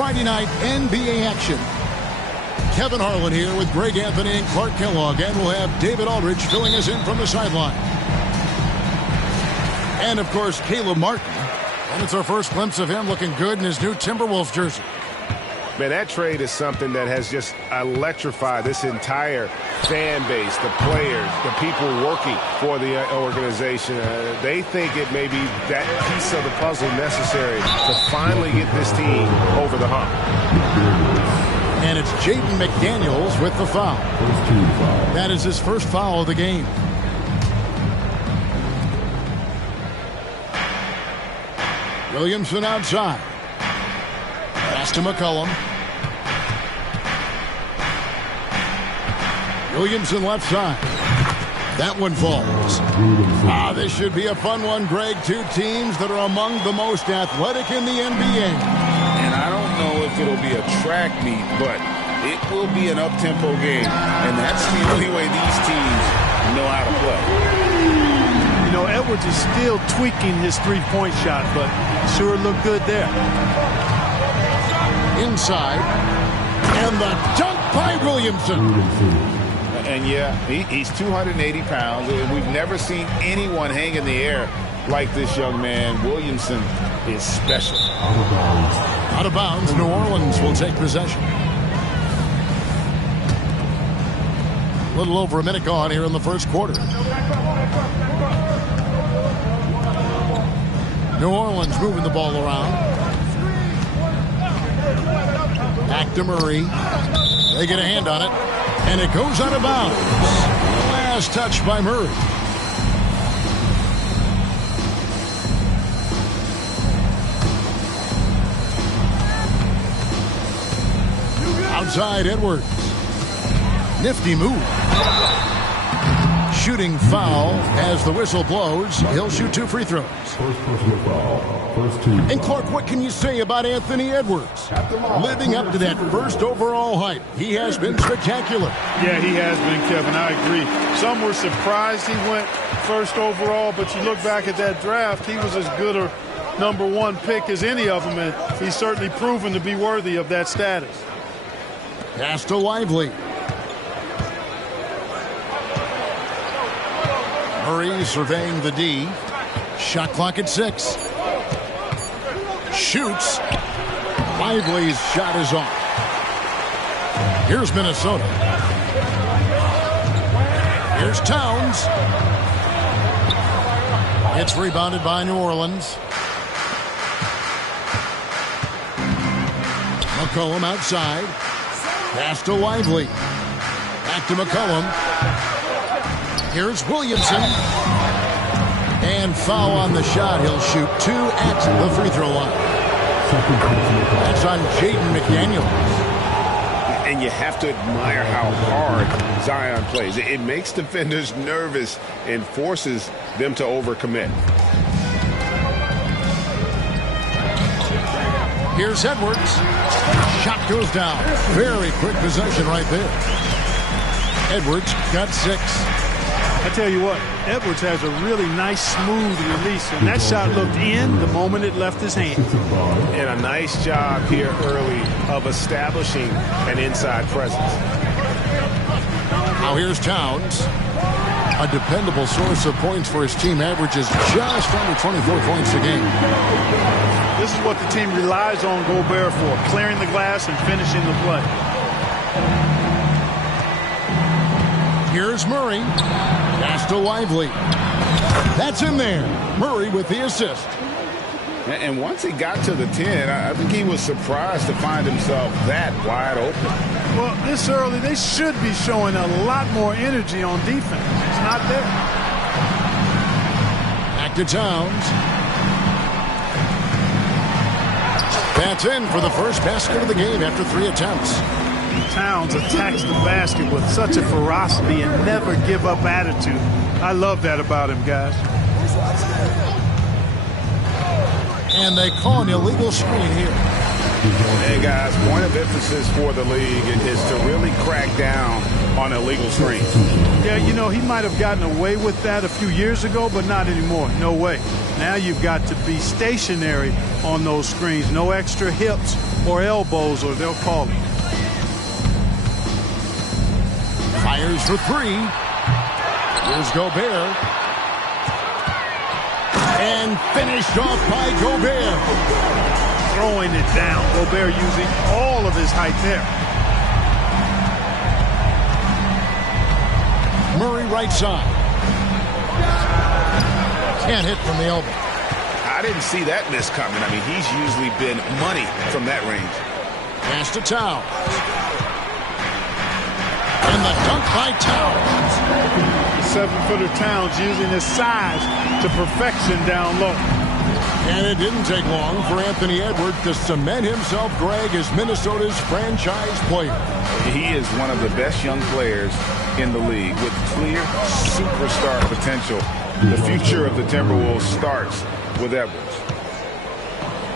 Friday night NBA action. Kevin Harlan here with Greg Anthony and Clark Kellogg, and we'll have David Aldridge filling us in from the sideline. And, of course, Caleb Martin. And it's our first glimpse of him looking good in his new Timberwolves jersey. Man, that trade is something that has just electrified this entire fan base, the players, the people working for the organization. They think it may be that piece of the puzzle necessary to finally get this team over the hump. And it's Jaden McDaniels with the foul. That is his first foul of the game. Williamson outside. Pass to McCollum. Williamson left side. That one falls. This should be a fun one, Greg. Two teams that are among the most athletic in the NBA. And I don't know if it'll be a track meet, but it will be an up-tempo game. And that's the only way these teams know how to play. You know, Edwards is still tweaking his three-point shot, but sure looked good there. Inside. And the dunk by Williamson. And, yeah, he's 280 pounds. And we've never seen anyone hang in the air like this young man. Williamson is special. Out of bounds. New Orleans will take possession. A little over a minute gone here in the first quarter. New Orleans moving the ball around. Back to Murray. They get a hand on it. And it goes out of bounds. Last touch by Murray. Outside Edwards. Nifty move. Shooting foul as the whistle blows. He'll shoot 2 free throws. First personal foul. First team. And Clark, what can you say about Anthony Edwards? Living up to that first overall hype, he has been spectacular. Yeah, he has been, Kevin. I agree. Some were surprised he went first overall, but you look back at that draft, he was as good a #1 pick as any of them, and he's certainly proven to be worthy of that status. Pass to Lively. Murray surveying the D. Shot clock at 6. Shoots. Lively's shot is off. Here's Minnesota. Here's Towns. It's rebounded by New Orleans. McCollum outside. Pass to Lively. Back to McCollum. Here's Williamson. And foul on the shot. He'll shoot 2 at the free throw line. That's on Jaden McDaniels. And you have to admire how hard Zion plays. It makes defenders nervous and forces them to overcommit. Here's Edwards. Shot goes down. Very quick possession right there. Edwards got 6. I tell you what, Edwards has a really nice, smooth release, and that shot looked in the moment it left his hand. And a nice job here early of establishing an inside presence. Now here's Towns. A dependable source of points for his team, averages just under 24 points a game. This is what the team relies on Gobert for, clearing the glass and finishing the play. Here's Murray. Pass to Lively. That's in there. Murray with the assist. And once he got to the 10, I think he was surprised to find himself that wide open. Well, this early, they should be showing a lot more energy on defense. It's not there. Back to Towns. That's in for the first basket of the game after 3 attempts. Towns attacks the basket with such a ferocity and never give up attitude. I love that about him, guys. And they call an illegal screen here. Hey, guys, point of emphasis for the league is to really crack down on illegal screens. Yeah, you know, he might have gotten away with that a few years ago, but not anymore. No way. Now you've got to be stationary on those screens. No extra hips or elbows, or they'll call it. Fires for three. Here's Gobert. And finished off by Gobert. Throwing it down. Gobert using all of his height there. Murray right side. Can't hit from the elbow. I didn't see that miss coming. I mean, he's usually been money from that range. Pass to Towns. And the dunk by Towns. The 7-footer Towns using his size to perfection down low. And it didn't take long for Anthony Edwards to cement himself, Greg, as Minnesota's franchise player. He is one of the best young players in the league with clear superstar potential. The future of the Timberwolves starts with Edwards.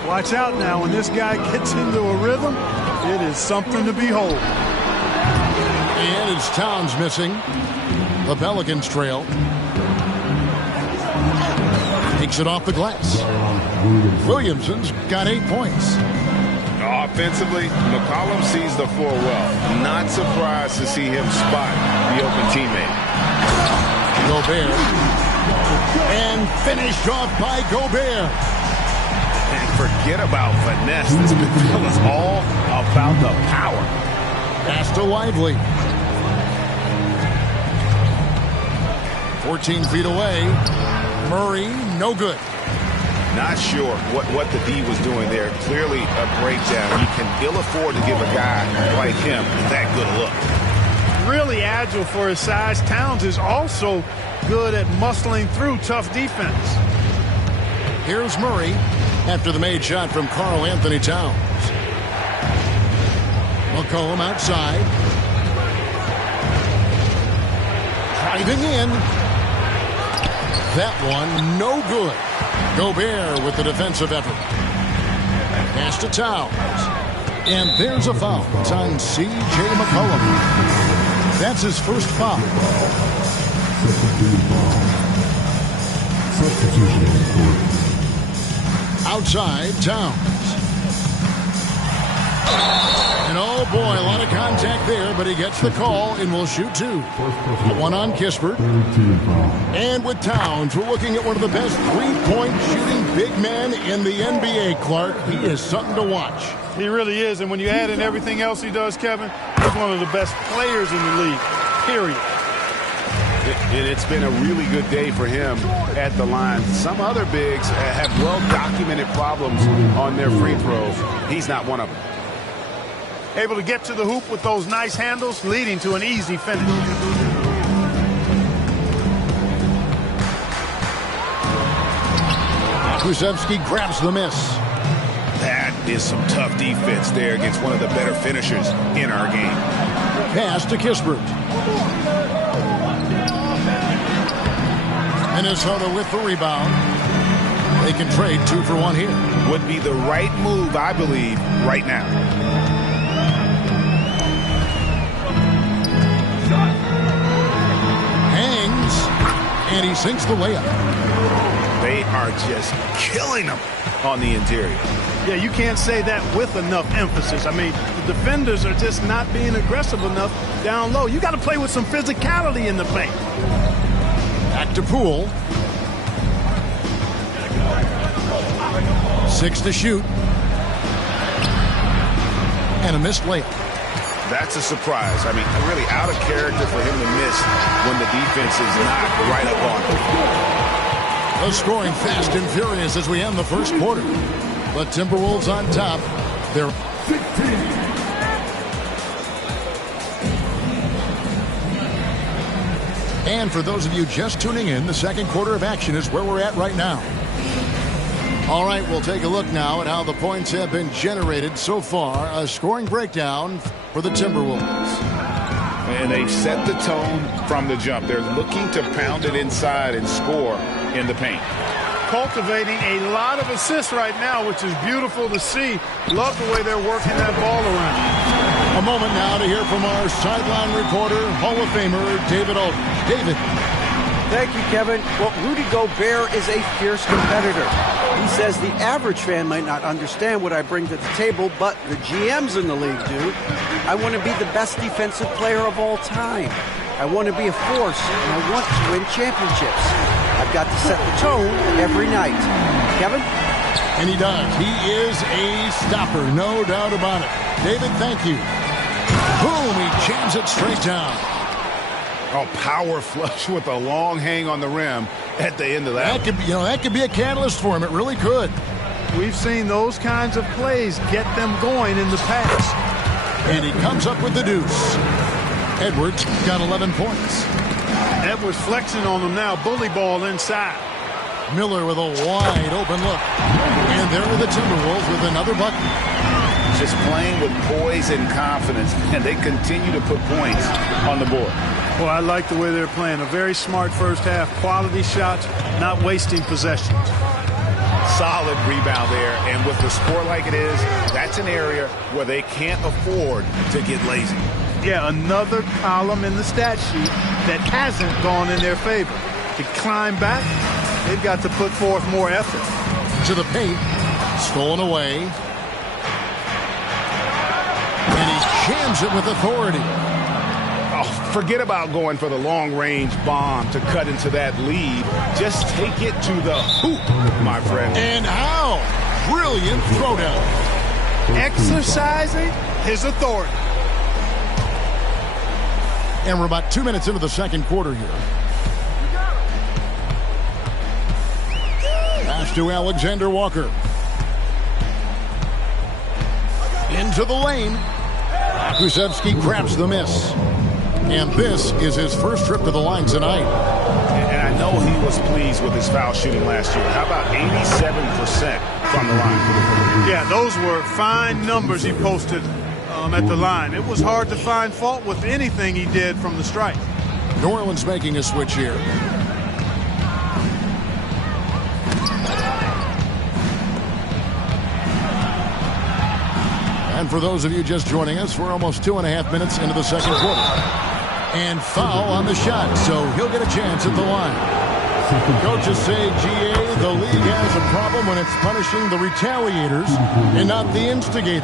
Watch out now. When this guy gets into a rhythm, it is something to behold. And it's Towns missing. The Pelicans trail. Takes it off the glass. Williamson's got 8 points. Offensively, McCollum sees the floor well. Not surprised to see him spot the open teammate. Gobert. And finished off by Gobert. And forget about finesse. This midfield is all about the power. Pass to Lively. 14 feet away. Murray, no good. Not sure what the D was doing there. Clearly a breakdown. You can ill afford to give a guy like him that good a look. Really agile for his size. Towns is also good at muscling through tough defense. Here's Murray after the made shot from Karl Anthony Towns. McCollum outside. Driving in. That one, no good. Gobert with the defensive effort. Pass to Towns. And there's a foul. It's on C.J. McCollum. That's his first foul. Outside, Towns. And oh boy, a lot of contact there, but he gets the call and will shoot two. One on Kispert. And with Towns, we're looking at one of the best three-point shooting big men in the NBA, Clark. He is something to watch. He really is, and when you add in everything else he does, Kevin, he's one of the best players in the league, period. And it's been a really good day for him at the line. Some other bigs have well-documented problems on their free throws. He's not one of them. Able to get to the hoop with those nice handles, leading to an easy finish. Krzyzewski grabs the miss. That is some tough defense there against one of the better finishers in our game. Pass to Kispert. Minnesota with the rebound. They can trade 2 for 1 here. Would be the right move, I believe, right now. Hangs, and he sinks the layup. They are just killing them on the interior. Yeah, you can't say that with enough emphasis. I mean, the defenders are just not being aggressive enough down low. You got to play with some physicality in the paint. Back to Poole. 6 to shoot. And a missed layup. That's a surprise. I mean, really out of character for him to miss when the defense is not right up on him. The scoring fast and furious as we end the first quarter. The Timberwolves on top. They're 16. And for those of you just tuning in, the second quarter of action is where we're at right now. All right, we'll take a look now at how the points have been generated so far. A scoring breakdown for the Timberwolves. And they've set the tone from the jump. They're looking to pound it inside and score in the paint. Cultivating a lot of assists right now, which is beautiful to see. Love the way they're working that ball around. A moment now to hear from our sideline reporter, Hall of Famer David Aldridge. David. Thank you, Kevin. Well, Rudy Gobert is a fierce competitor. He says the average fan might not understand what I bring to the table, but the GMs in the league do. I want to be the best defensive player of all time. I want to be a force, and I want to win championships. I've got to set the tone every night. Kevin? And he does. He is a stopper, no doubt about it. David, thank you. Boom, he jams it straight down. Oh, power flush with a long hang on the rim at the end of that. That could be a catalyst for him. It really could. We've seen those kinds of plays get them going in the past. And he comes up with the deuce. Edwards got 11 points. Edwards flexing on them now. Bully ball inside. Miller with a wide open look. And there are the Timberwolves with another bucket. Just playing with poise and confidence, and they continue to put points on the board. Well, I like the way they're playing. A very smart first half. Quality shots, not wasting possessions. Solid rebound there, and with the score like it is, that's an area where they can't afford to get lazy. Yeah, another column in the stat sheet that hasn't gone in their favor. To climb back, they've got to put forth more effort. To the paint, stolen away. And he jams it with authority. Oh, forget about going for the long-range bomb to cut into that lead. Just take it to the hoop, my friend. And how? Brilliant throwdown. Exercising his authority. And we're about 2 minutes into the second quarter here. Pass to Alexander Walker. Into the lane. Kuszewski grabs the miss. And this is his first trip to the line tonight. And I know he was pleased with his foul shooting last year. How about 87% from the line? Yeah, those were fine numbers he posted at the line. It was hard to find fault with anything he did from the stripe. New Orleans making a switch here. And for those of you just joining us, we're almost 2.5 minutes into the second quarter. And foul on the shot, so he'll get a chance at the line. Coaches say, GA, the league has a problem when it's punishing the retaliators and not the instigators.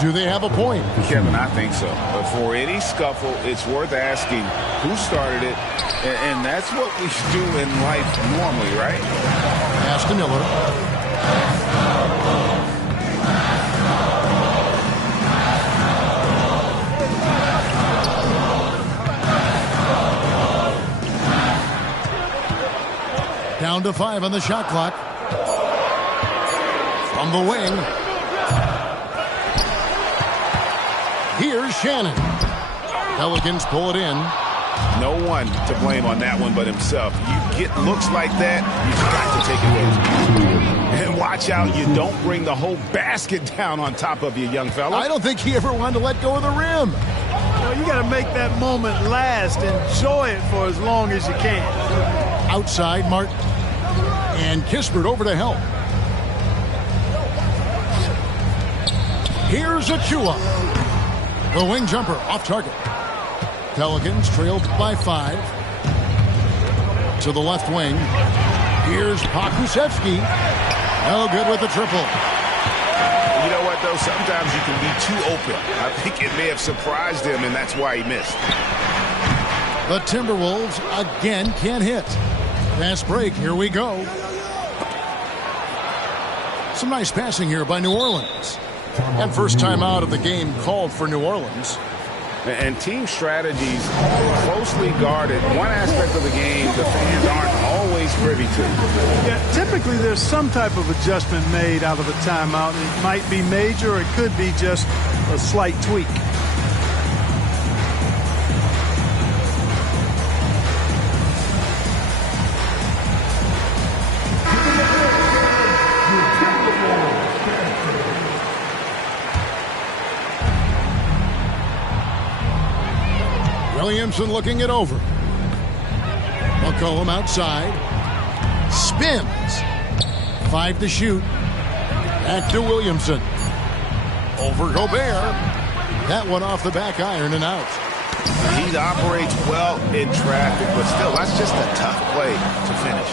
Do they have a point? Kevin, I think so. But for any scuffle, it's worth asking who started it. And that's what we do in life normally, right? Pass to Miller. Down to 5 on the shot clock. From the wing. Here's Shannon. Pelicans pull it in. No one to blame on that one but himself. You get looks like that, you've got to take advantage. And watch out, you don't bring the whole basket down on top of you, young fella. I don't think he ever wanted to let go of the rim. Well, you got to make that moment last. Enjoy it for as long as you can. Outside, Martin. And Kispert over to help. Here's Achua. The wing jumper off target. Pelicans trailed by 5. To the left wing. Here's Kuszewski. No good with the triple. You know what, though? Sometimes you can be too open. I think it may have surprised him, and that's why he missed. The Timberwolves again can't hit. Fast break. Here we go. Some nice passing here by New Orleans. And first time out of the game called for New Orleans. And team strategies closely guarded. One aspect of the game the fans aren't always privy to. Yeah, typically there's some type of adjustment made out of a timeout. It might be major, or it could be just a slight tweak. Williamson looking it over. McCollum outside. Spins. 5 to shoot. Back to Williamson. Over Gobert. That one off the back iron and out. He operates well in traffic, but still, that's just a tough play to finish.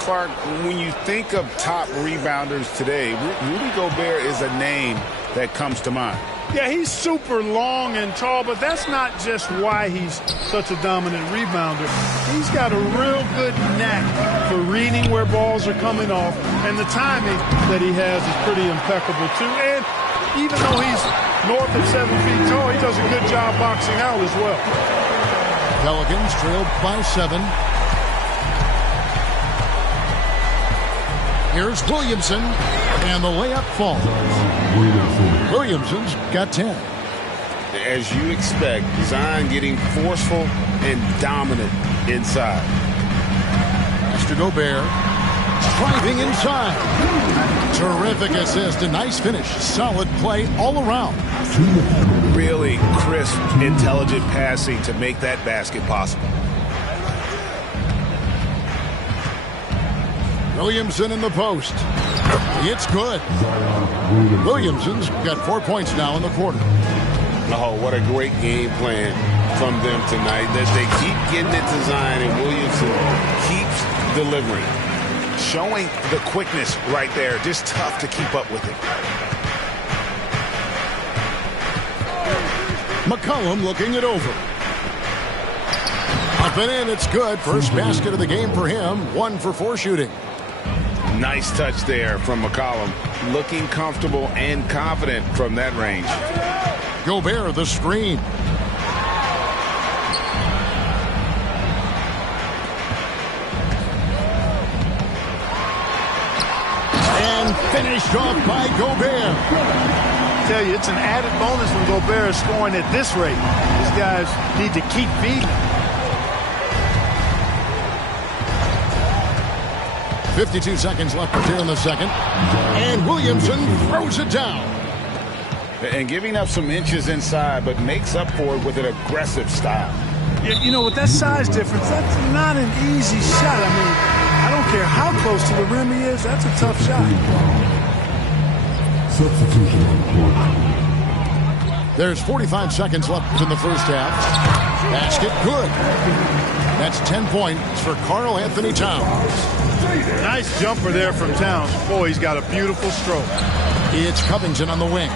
Clark, when you think of top rebounders today, Rudy Gobert is a name that comes to mind. Yeah, he's super long and tall, but that's not just why he's such a dominant rebounder. He's got a real good knack for reading where balls are coming off, and the timing that he has is pretty impeccable, too. And even though he's north of 7 feet tall, he does a good job boxing out as well. Pelicans trailed by 7. Here's Williamson, and the layup falls. Williamson's got 10. As you expect, Zion getting forceful and dominant inside. Mr. Gobert driving inside. Terrific assist, a nice finish. Solid play all around. Really crisp, intelligent passing to make that basket possible. Williamson in the post. It's good. Williamson's got 4 points now in the quarter. Oh, what a great game plan from them tonight. That they keep getting it to Zion, and Williamson keeps delivering. Showing the quickness right there. Just tough to keep up with it. McCollum looking it over. Up and in, it's good. First basket of the game for him. 1 for 4 shooting. Nice touch there from McCollum. Looking comfortable and confident from that range. Gobert the screen. And finished off by Gobert. I tell you, it's an added bonus when Gobert is scoring at this rate. These guys need to keep feeding. 52 seconds left here in the second. And Williamson throws it down. And giving up some inches inside, but makes up for it with an aggressive style. Yeah, you know, with that size difference, that's not an easy shot. I mean, I don't care how close to the rim he is. That's a tough shot. Substitution on the court. There's 45 seconds left in the first half. Basket good. That's 10 points for Karl Anthony Towns. Nice jumper there from Towns. Boy, he's got a beautiful stroke. It's Covington on the wing.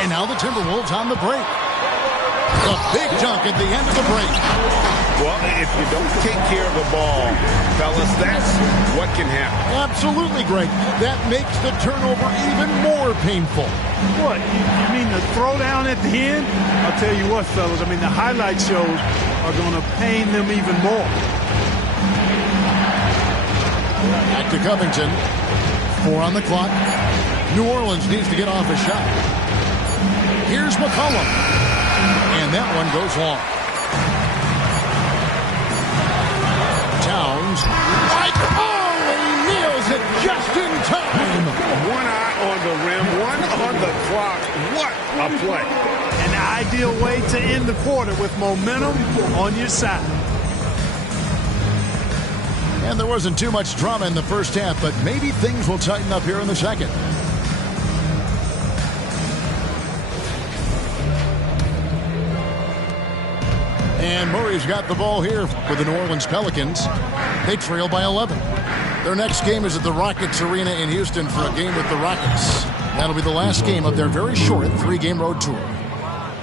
And now the Timberwolves on the break. A big dunk at the end of the break. Well, if you don't take care of the ball, fellas, that's what can happen. Absolutely, Greg. That makes the turnover even more painful. What, you mean the throwdown at the end? I'll tell you what, fellas, I mean, the highlight shows are going to pain them even more. Back to Covington. 4 on the clock. New Orleans needs to get off a shot. Here's McCollum. And that one goes long. Towns. He nails it just in time. One eye on the rim, one on the clock. What a play. An ideal way to end the quarter with momentum on your side. And there wasn't too much drama in the first half, but maybe things will tighten up here in the second. And Murray's got the ball here for the New Orleans Pelicans. They trail by 11. Their next game is at the Rockets Arena in Houston for a game with the Rockets. That'll be the last game of their very short 3-game road tour.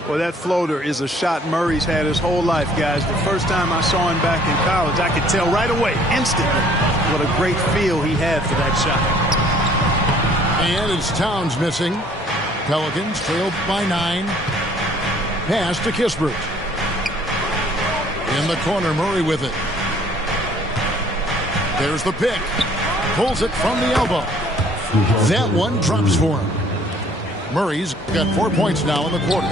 Well, that floater is a shot Murray's had his whole life, guys. The first time I saw him back in college, I could tell right away, instantly, what a great feel he had for that shot. And it's Towns missing. Pelicans trailed by 9. Pass to Kispert. In the corner, Murray with it. There's the pick. Pulls it from the elbow. That one drops for him. Murray's got 4 points now in the quarter.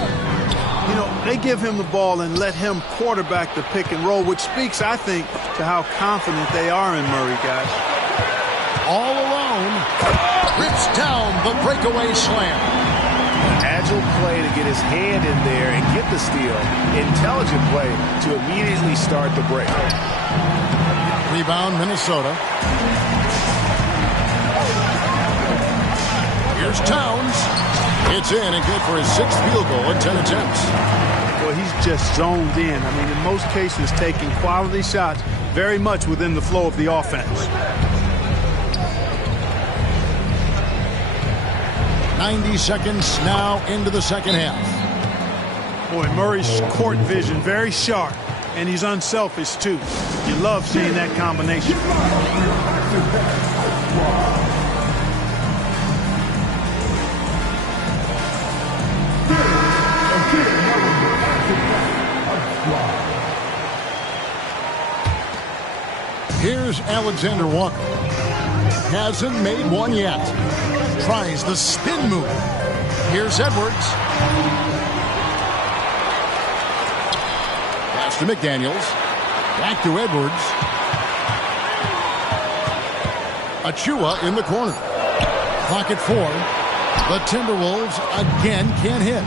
You know, they give him the ball and let him quarterback the pick and roll, which speaks, I think, to how confident they are in Murray, guys. All alone. Rips down the breakaway slam. Agile play to get his hand in there and get the steal. Intelligent play to immediately start the break. Rebound, Minnesota. Here's Towns. It's in and good for his 6th field goal in 10 attempts. Well, he's just zoned in. I mean, in most cases, taking quality shots very much within the flow of the offense. 90 seconds now into the second half. Boy, Murray's court vision very sharp, and he's unselfish too. You love seeing that combination. Here's Alexander Walker. Hasn't made one yet. Tries the spin move. Here's Edwards. Pass to McDaniels. Back to Edwards. Achua in the corner. Clock at 4. The Timberwolves again can't hit.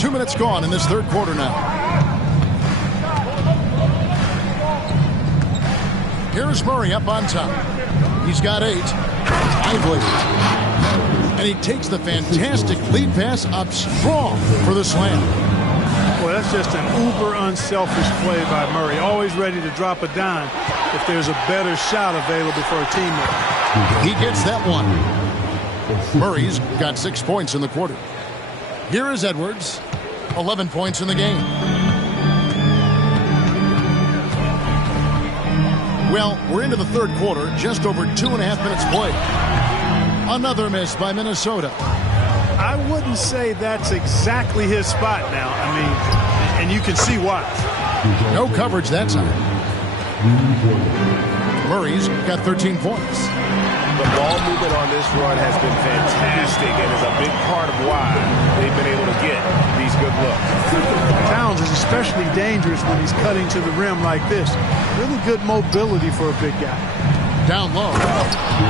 2 minutes gone in this third quarter now. Here's Murray up on top. He's got 8. Lively. And he takes the fantastic lead pass up strong for the slam. Boy, that's just an uber unselfish play by Murray. Always ready to drop a dime if there's a better shot available for a teammate. He gets that one. Murray's got 6 points in the quarter. Here is Edwards. 11 points in the game. Well, we're into the third quarter, just over 2.5 minutes played. Another miss by Minnesota. I wouldn't say that's exactly his spot now. I mean, and you can see why. No coverage that time. Murray's got 13 points. The ball movement on this run has been fantastic and is a big part of why they've been able to get these good looks. Towns is especially dangerous when he's cutting to the rim like this. Really good mobility for a big guy. Down low.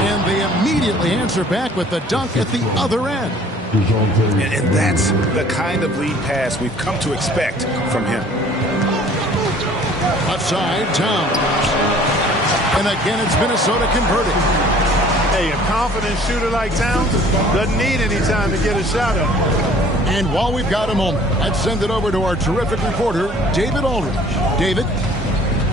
And they immediately answer back with the dunk at the other end. And that's the kind of lead pass we've come to expect from him. Left side, Towns. And again, it's Minnesota converting. Hey, a confident shooter like Towns doesn't need any time to get a shot up. And while we've got a moment, let's send it over to our terrific reporter, David Aldridge. David?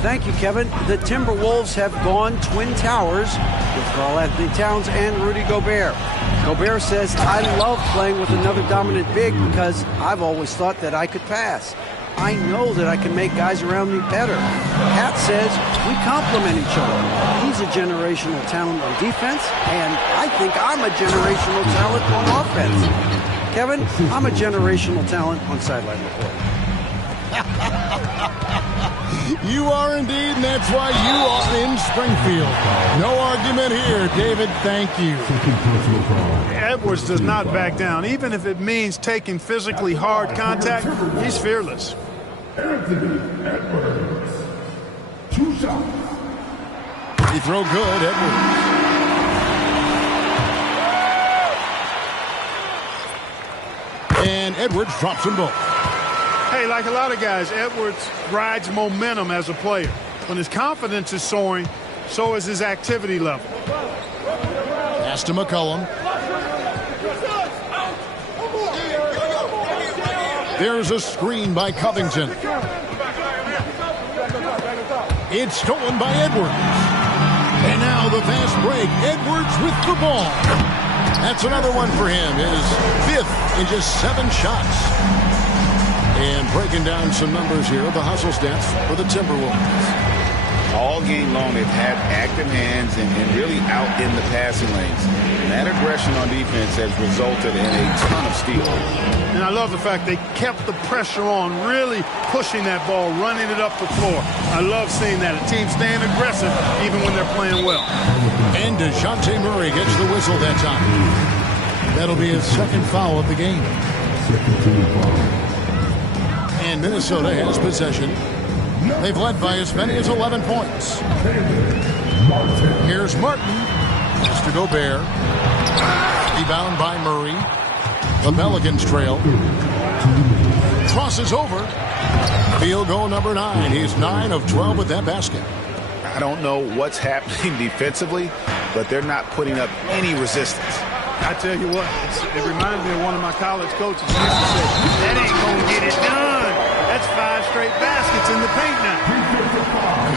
Thank you, Kevin. The Timberwolves have gone Twin Towers with Karl-Anthony Towns and Rudy Gobert. Gobert says, I love playing with another dominant big because I've always thought that I could pass. I know that I can make guys around me better. Pat says we complement each other. He's a generational talent on defense, and I think I'm a generational talent on offense. Kevin, I'm a generational talent on sideline report. You are indeed, and that's why you are in Springfield. No argument here, David. Thank you. Edwards does not back down. Even if it means taking physically hard contact, he's fearless. Anthony Edwards. 2 shots. He throw good, Edwards. And Edwards drops them both. Hey, like a lot of guys, Edwards rides momentum as a player. When his confidence is soaring, so is his activity level. Pass to McCollum. There's a screen by Covington. It's stolen by Edwards. And now the fast break. Edwards with the ball. That's another one for him. His 5th in just 7 shots. And breaking down some numbers here, the hustle stats for the Timberwolves. All game long, they've had active hands and really out in the passing lanes. And that aggression on defense has resulted in a ton of steals. And I love the fact they kept the pressure on, really pushing that ball, running it up the floor. I love seeing that. A team staying aggressive even when they're playing well. And DeJounte Murray gets the whistle that time. That'll be his 2nd foul of the game. And Minnesota has possession. They've led by as many as 11 points. Here's Martin. Pass to Gobert. Rebound by Murray. The Pelicans trail. Crosses over. Field goal number 9. He's 9 of 12 with that basket. I don't know what's happening defensively, but they're not putting up any resistance. I tell you what, it reminds me of one of my college coaches. He used to say, that ain't going to get it done. That's 5 straight baskets in the paint now.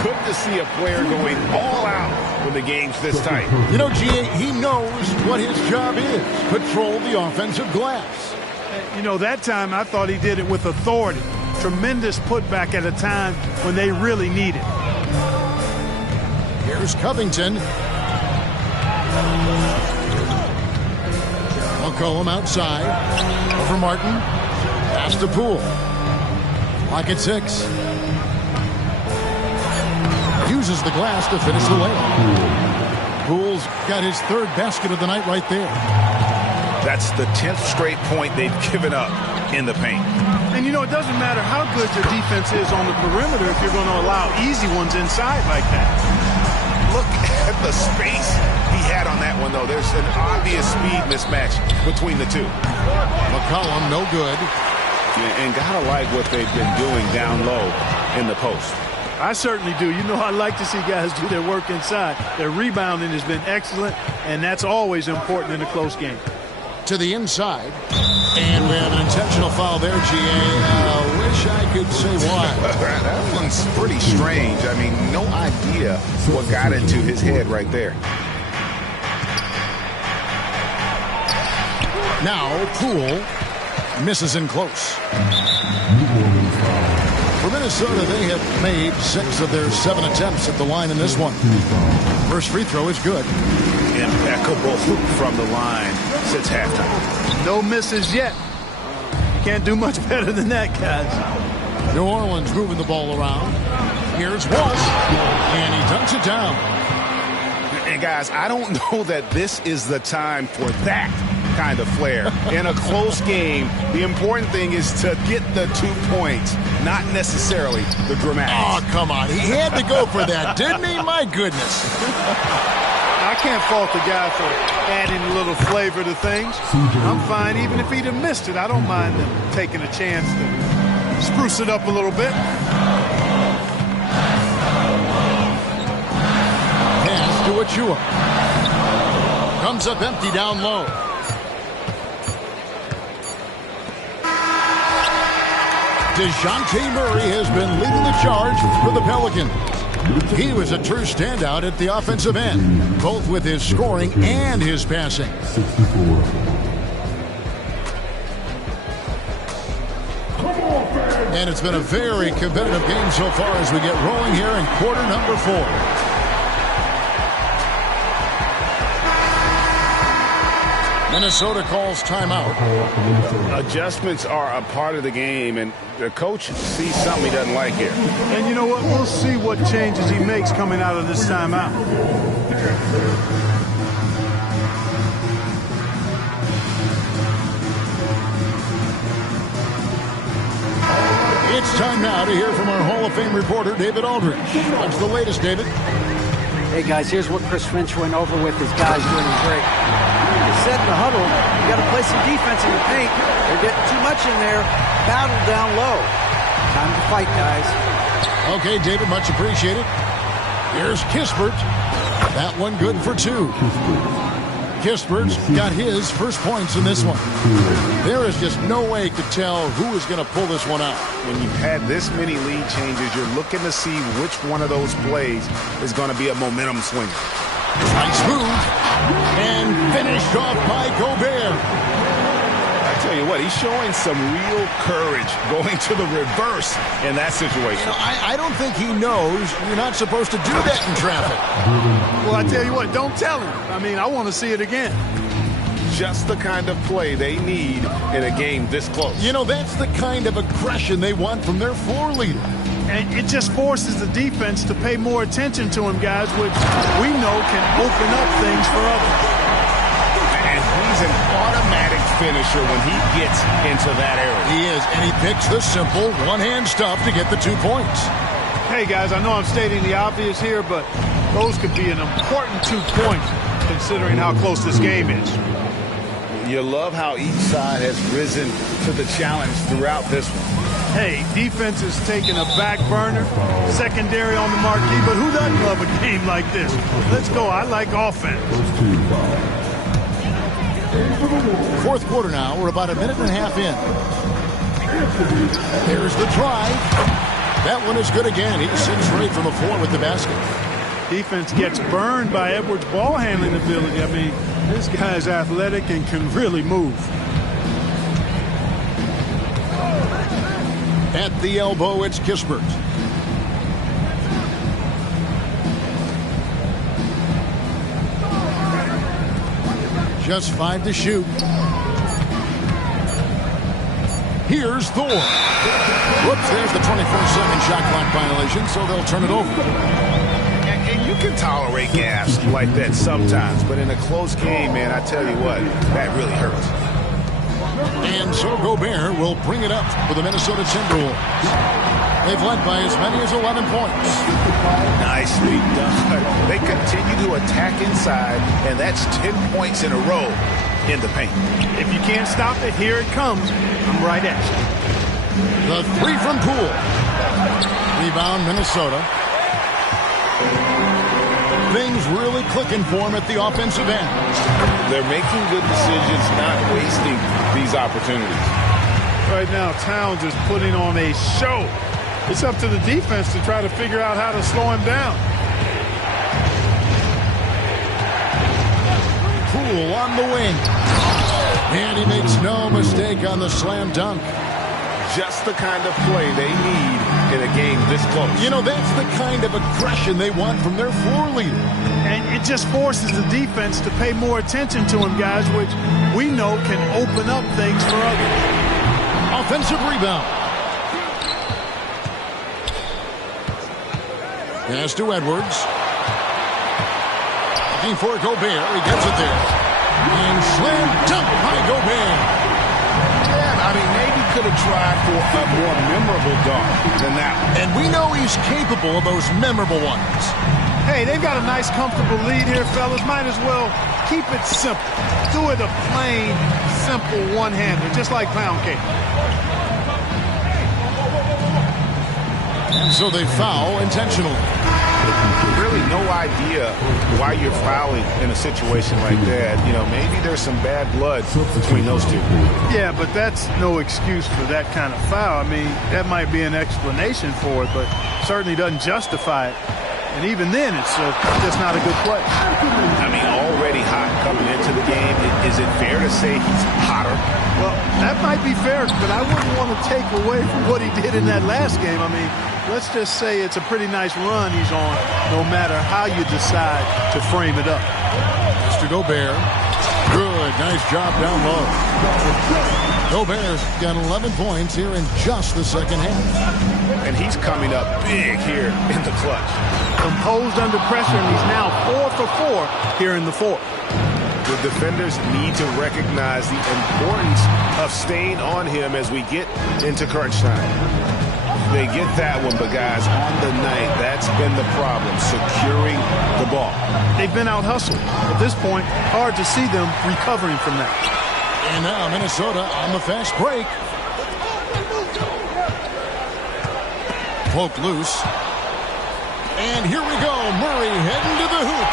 Good to see a player going all out when the game's this tight. You know, G.A., he knows what his job is. Patrol the offensive glass. You know, that time I thought he did it with authority. Tremendous putback at a time when they really need it. Here's Covington. McCollum outside. Over Martin. Pass to Poole. Lock at 6. Uses the glass to finish the layup. Poole's got his 3rd basket of the night right there. That's the 10th straight point they've given up in the paint. And, you know, it doesn't matter how good your defense is on the perimeter if you're going to allow easy ones inside like that. Look at the space he had on that one, though. There's an obvious speed mismatch between the two. McCollum, no good. And gotta like what they've been doing down low in the post. I certainly do. You know, I like to see guys do their work inside. Their rebounding has been excellent, and that's always important in a close game. To the inside. And we have an intentional foul there, G.A. Wish I could say why. That one's pretty strange. I mean, no idea what got into his head right there. Now, Poole misses in close. For Minnesota, they have made 6 of their 7 attempts at the line in this one. First free throw is good. Impeccable from the line since halftime. No misses yet. You can't do much better than that, guys. New Orleans moving the ball around. Here's Walsh, and he dunks it down. And guys, I don't know that this is the time for that kind of flair. In a close game, the important thing is to get the 2 points, not necessarily the dramatics. Oh, come on. He had to go for that, didn't he? My goodness. I can't fault the guy for adding a little flavor to things. I'm fine even if he'd have missed it. I don't mind them taking a chance to spruce it up a little bit. Pass to Achua. Comes up empty down low. DeJounte Murray has been leading the charge for the Pelicans. He was a true standout at the offensive end, both with his scoring and his passing. 64. And it's been a very competitive game so far as we get rolling here in quarter number 4. Minnesota calls timeout. Adjustments are a part of the game, and the coach sees something he doesn't like here. And you know what? We'll see what changes he makes coming out of this timeout. It's time now to hear from our Hall of Fame reporter, David Aldridge. What's the latest, David? Hey, guys, here's what Chris Finch went over with his guys during the break. He said in the huddle, you got to play some defense in the paint. They're getting too much in there. Battle down low. Time to fight, guys. Okay, David, much appreciated. Here's Kispert. That one good for 2. Kispert's got his first points in this one. There is just no way to tell who is going to pull this one out. When you've had this many lead changes, you're looking to see which one of those plays is going to be a momentum swinger. Nice move. And finished off by Gobert. I tell you what, he's showing some real courage going to the reverse in that situation. You know, I don't think he knows you're not supposed to do that in traffic. Well, I tell you what, don't tell him. I mean, I want to see it again. Just the kind of play they need in a game this close. You know, that's the kind of aggression they want from their floor leader. And it just forces the defense to pay more attention to him, guys, which we know can open up things for others. And he's an automatic finisher when he gets into that area. He is, and he picks the simple one-hand stuff to get the 2 points. Hey, guys, I know I'm stating the obvious here, but those could be an important 2 points considering how close this game is. You love how each side has risen to the challenge throughout this one. Hey, defense is taking a back burner, secondary on the marquee, but who doesn't love a game like this? Let's go. I like offense. Fourth quarter now. We're about a minute and a half in. There's the try. That one is good again. He's 6 straight from the floor with the basket. Defense gets burned by Edwards' ball handling ability. I mean, this guy's athletic and can really move. At the elbow, it's Kispert. Just 5 to shoot. Here's Thor. Whoops, there's the 24-second shot clock violation, so they'll turn it over. And you can tolerate gaps like that sometimes, but in a close game, man, I tell you what, that really hurts. And so Gobert will bring it up for the Minnesota Timberwolves. They've led by as many as 11 points. Nicely done. They continue to attack inside, and that's 10 points in a row in the paint. If you can't stop it, here it comes. I'm right at you. The 3 from Poole. Rebound, Minnesota. Things really clicking for him at the offensive end. They're making good decisions, not wasting these opportunities. Right now, Towns is putting on a show. It's up to the defense to try to figure out how to slow him down. Poole on the wing. And he makes no mistake on the slam dunk. Just the kind of play they need in a game this close. You know, that's the kind of aggression they want from their floor leader. And it just forces the defense to pay more attention to him, guys, which we know can open up things for others. Offensive rebound. Pass to Edwards. Looking for Gobert. He gets it there. And slam dunk by Gobert. Yeah, I mean, maybe could have tried for a more memorable dunk than that one. And we know he's capable of those memorable ones. Hey, they've got a nice, comfortable lead here, fellas. Might as well keep it simple. Do it a plain, simple one-hander, just like pound cake. And so they foul intentionally. Really no idea why you're fouling in a situation like that. You know, maybe there's some bad blood between those two. Yeah, but that's no excuse for that kind of foul. I mean, that might be an explanation for it, but certainly doesn't justify it. And even then, it's just not a good play. I mean, already hot coming into the game. Is it fair to say he's hotter? Well, that might be fair, but I wouldn't want to take away from what he did in that last game. I mean, let's just say it's a pretty nice run he's on, no matter how you decide to frame it up. Mr. Gobert. Good. Nice job down low. Gobert's got 11 points here in just the second half. And he's coming up big here in the clutch. Composed under pressure, and he's now 4 for 4 here in the fourth. The defenders need to recognize the importance of staying on him as we get into crunch time. They get that one, but guys, on the night, that's been the problem, securing the ball. They've been out-hustled. At this point, hard to see them recovering from that. And now Minnesota on the fast break. Poke loose. And here we go. Murray heading to the hoop.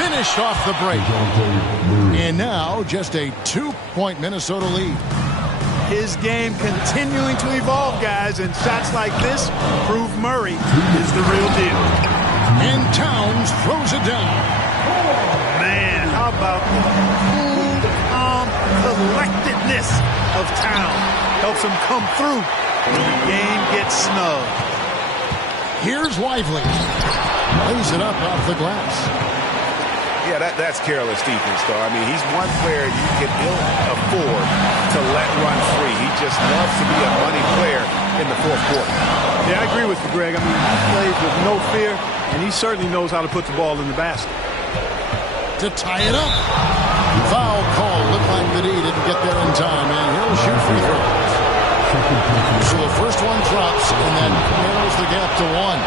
Finished off the break. And now just a 2-point Minnesota lead. His game continuing to evolve, guys, and shots like this prove Murray is the real deal. And Towns throws it down. Man, how about the cool, calm collectedness of Towns? Helps him come through when the game gets snug. Here's Lively. Lays it up off the glass. Yeah, that's careless defense, though. I mean, he's one player you can ill afford to let run free. He just loves to be a money player in the fourth quarter. Yeah, I agree with you, Greg. I mean, he plays with no fear, and he certainly knows how to put the ball in the basket. To tie it up. Foul call. Looked like that he didn't get there in time, and he'll shoot free throws. So the first one drops, and then narrows the gap to 1.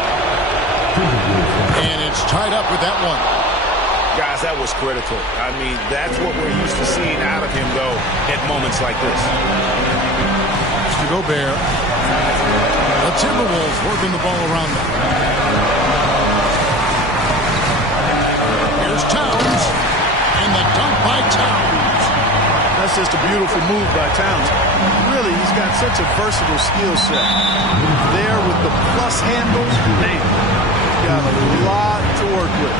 And it's tied up with that one. Guys, that was critical. I mean, that's what we're used to seeing out of him, though, at moments like this. To Gobert. The Timberwolves working the ball around them. Here's Towns. And the dunk by Towns. That's just a beautiful move by Towns. Really, he's got such a versatile skill set. There with the plus handles, man, got a lot to work with.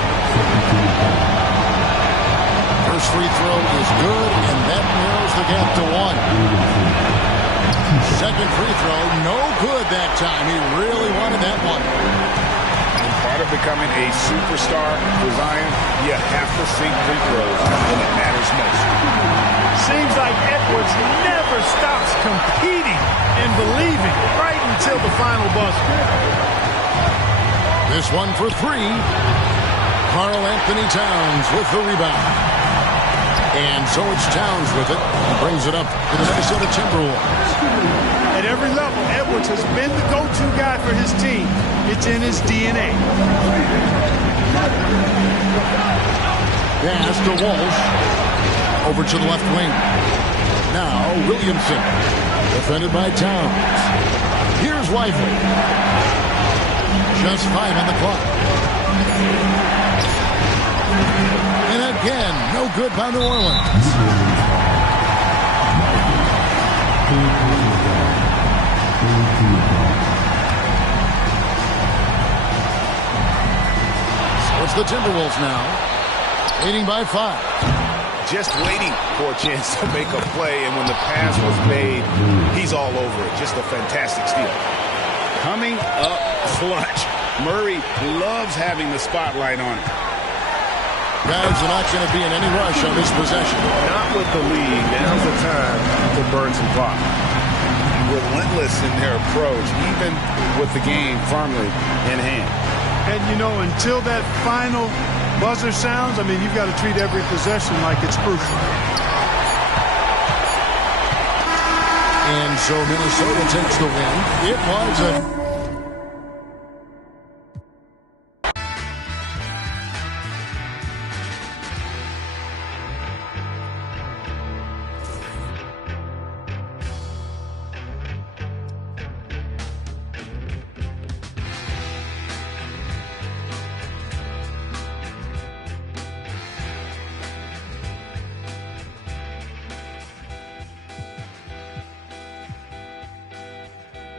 First free throw is good, and that narrows the gap to 1. Second free throw, no good that time. He really wanted that one. And part of becoming a superstar for Zion, you have to sink free throws when it matters most. Seems like Edwards never stops competing and believing right until the final buzzer. This one for 3. Karl Anthony Towns with the rebound. And so it's Towns with it. He brings it up to the Minnesota Timberwolves. At every level, Edwards has been the go-to guy for his team. It's in his DNA. Pass to Walsh. Over to the left wing. Now Williamson. Defended by Towns. Here's Lively. Just 5 on the clock. And again, no good by New Orleans. So it's the Timberwolves now, leading by 5. Just waiting for a chance to make a play, and when the pass was made, he's all over it. Just a fantastic steal. Coming up clutch. Murray loves having the spotlight on him. Guys are not going to be in any rush on this possession. Not with the lead. Now's the time to burn some clock. Relentless in their approach, even with the game firmly in hand. And, you know, until that final buzzer sounds, I mean, you've got to treat every possession like it's crucial. And so Minnesota takes the win. It was a